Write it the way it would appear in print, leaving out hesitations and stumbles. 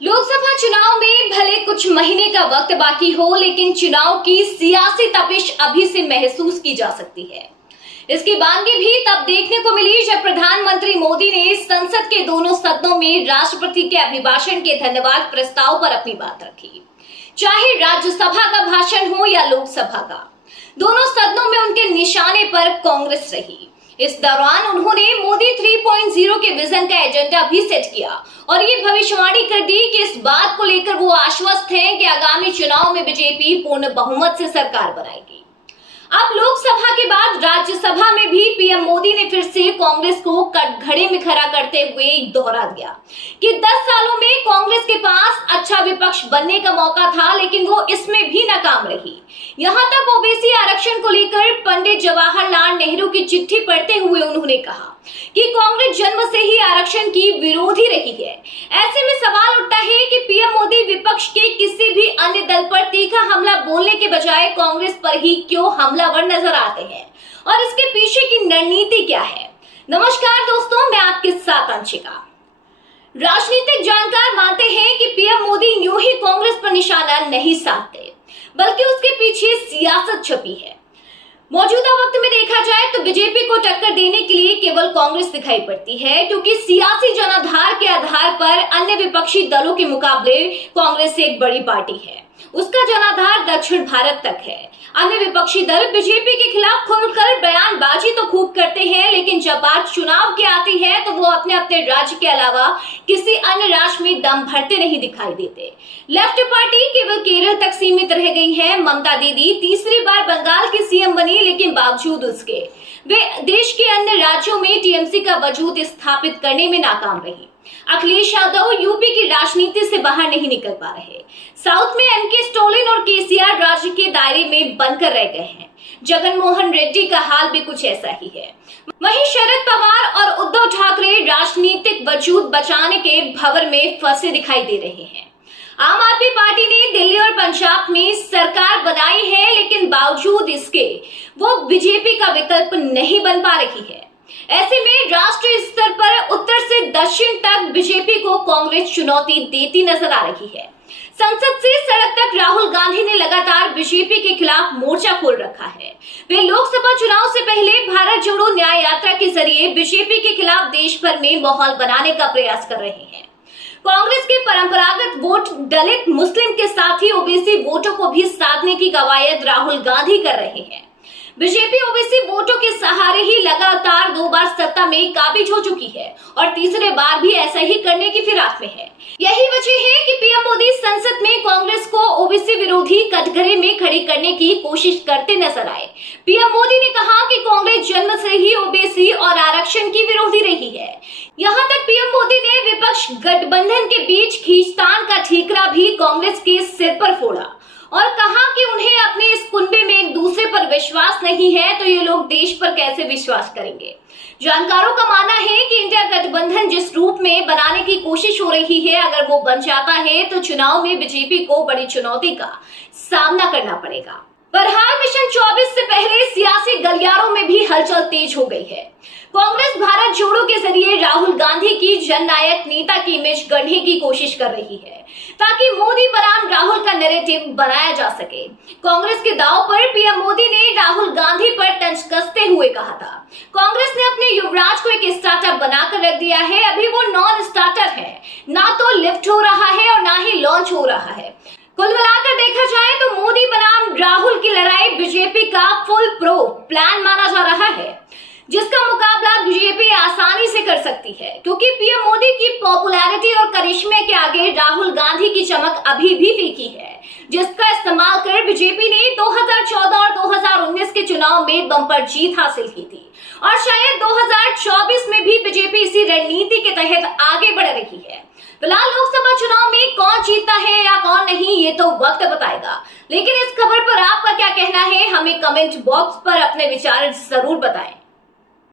लोकसभा चुनाव में भले कुछ महीने का वक्त बाकी हो, लेकिन चुनाव की सियासी तपिश अभी से महसूस की जा सकती है। इसकी बानगी भी तब देखने को मिली जब प्रधानमंत्री मोदी ने संसद के दोनों सदनों में राष्ट्रपति के अभिभाषण के धन्यवाद प्रस्ताव पर अपनी बात रखी। चाहे राज्यसभा का भाषण हो या लोकसभा का, दोनों सदनों में उनके निशाने पर कांग्रेस रही। इस दौरान उन्होंने मोदी 3.0 के विजन का एजेंडा भी सेट किया और ये भविष्यवाणी कर दी कि इस बात को लेकर वो आश्वस्त हैं कि आगामी चुनाव में बीजेपी पूर्ण बहुमत से सरकार बनाएगी। अब लोकसभा के बाद राज्यसभा में भी पीएम मोदी ने फिर से कांग्रेस को कटघरे में खड़ा करते हुए दोहरा दिया कि 10 सालों में कांग्रेस के पास अच्छा विपक्ष बनने का मौका था, लेकिन वो इसमें भी नाकाम रही। यहां तक ओबीसी आरक्षण को लेकर पंडित जवाहरलाल नेहरू की चिट्ठी पढ़ते हुए उन्होंने कहा कि कांग्रेस जन्म से ही आरक्षण की विरोधी रही है। ऐसे में सवाल उठता है कि पीएम मोदी विपक्ष के किसी भी अन्य दल पर तीखा हमला बोलने के बजाय कांग्रेस पर ही क्यों हमलावर नजर आते हैं और इसके पीछे की रणनीति क्या है। नमस्कार दोस्तों, मैं आपके साथ अंशिका। राजनीतिक जानकार मानते हैं कि पीएम मोदी यूं ही कांग्रेस पर निशाना नहीं साधते, बल्कि उसके पीछे सियासत छुपी है। मौजूदा वक्त में देखा जाए तो बीजेपी को टक्कर देने के लिए केवल कांग्रेस दिखाई पड़ती है, क्योंकि सियासी जनाधार के आधार पर अन्य विपक्षी दलों के मुकाबले कांग्रेस एक बड़ी पार्टी है। उसका जनाधार दक्षिण भारत तक है। अन्य विपक्षी दल बीजेपी के खिलाफ खुलकर बयानबाजी तो खूब करते हैं, लेकिन जब बात चुनाव की आती है तो वो अपने अपने राज्य के अलावा किसी अन्य राज्य में दम भरते नहीं दिखाई देते। लेफ्ट पार्टी केवल केरल तक सीमित रह गई है। ममता दीदी तीसरी बार बंगाल की सीएम बनी, लेकिन बावजूद उसके वे देश के अन्य राज्यों में टीएमसी का वजूद स्थापित करने में नाकाम रही। अखिलेश यादव यूपी की राजनीति से बाहर नहीं निकल पा रहे। साउथ में एमके स्टालिन और केसीआर राज्य के दायरे में बनकर रह गए हैं। जगन मोहन रेड्डी का हाल भी कुछ ऐसा ही है। वहीं शरद पवार और उद्धव ठाकरे राजनीतिक वजूद बचाने के भंवर में फंसे दिखाई दे रहे हैं। आम आदमी पार्टी ने दिल्ली और पंजाब में सरकार बनाई है, लेकिन बावजूद इसके वो बीजेपी का विकल्प नहीं बन पा रही है। ऐसे में राष्ट्रीय स्तर पर उत्तर से दक्षिण तक बीजेपी को कांग्रेस चुनौती देती नजर आ रही है। संसद से सड़क तक राहुल गांधी ने लगातार बीजेपी के खिलाफ मोर्चा खोल रखा है। वे लोकसभा चुनाव से पहले भारत जोड़ो न्याय यात्रा के जरिए बीजेपी के खिलाफ देश भर में माहौल बनाने का प्रयास कर रहे हैं। कांग्रेस के परंपरागत वोट दलित मुस्लिम के साथ ही ओबीसी वोटों को भी साधने की कवायद राहुल गांधी कर रहे हैं। बीजेपी ओबीसी वोटों के सहारे ही लगातार 2 बार सत्ता में काबिज हो चुकी है और तीसरे बार भी ऐसा ही करने की फिराक में है। यही वजह है कि पीएम मोदी संसद में कांग्रेस को ओबीसी विरोधी कटघरे में खड़ी करने की कोशिश करते नजर आए। पीएम मोदी ने कहा कि कांग्रेस जन्म से ही ओबीसी और आरक्षण की विरोधी रही है। यहाँ तक पीएम मोदी ने विपक्ष गठबंधन के बीच खींचतान का ठीकरा भी कांग्रेस के सिर पर फोड़ा और कहा कि उन्हें अपने इस कुनबे में एक दूसरे पर विश्वास नहीं है, तो ये लोग देश पर कैसे विश्वास करेंगे। जानकारों का मानना है कि इंडिया गठबंधन जिस रूप में बनाने की कोशिश हो रही है, अगर वो बन जाता है तो चुनाव में बीजेपी को बड़ी चुनौती का सामना करना पड़ेगा। बहरहाल मिशन 24 से पहले सियासी गलियारों में भी हलचल तेज हो गई है। कांग्रेस भारत जोड़ो के जरिए राहुल गांधी की जननायक नेता की इमेज गढ़ने की कोशिश कर रही है, ताकि मोदी बनाम राहुल का नैरेटिव बनाया जा सके। कांग्रेस के दांव पर पीएम मोदी ने राहुल गांधी पर तंज कसते हुए कहा था, कांग्रेस ने अपने युवराज को एक स्टार्टअप बनाकर रख दिया है। अभी वो नॉन स्टार्टर है, ना तो लिफ्ट हो रहा है और ना ही लॉन्च हो रहा है। कुल मिलाकर देखा जाए तो मोदी बनाम राहुल की लड़ाई बीजेपी का फुल प्रो प्लान माना जा रहा है, जिसका मुकाबला बीजेपी आसानी से कर सकती है, क्योंकि पीएम मोदी की पॉपुलैरिटी और करिश्मे के आगे राहुल गांधी की चमक अभी भी फीकी है, जिसका इस्तेमाल कर बीजेपी ने 2014 और 2019 के चुनाव में बम्पर जीत हासिल की थी और शायद 2024 में भी बीजेपी इसी रणनीति के तहत आगे बढ़ रही है। फिलहाल लोकसभा चुनाव में कौन जीतता है या कौन नहीं, ये तो वक्त बताएगा, लेकिन इस खबर पर आपका क्या कहना है, हमें कमेंट बॉक्स पर अपने विचार जरूर बताएं।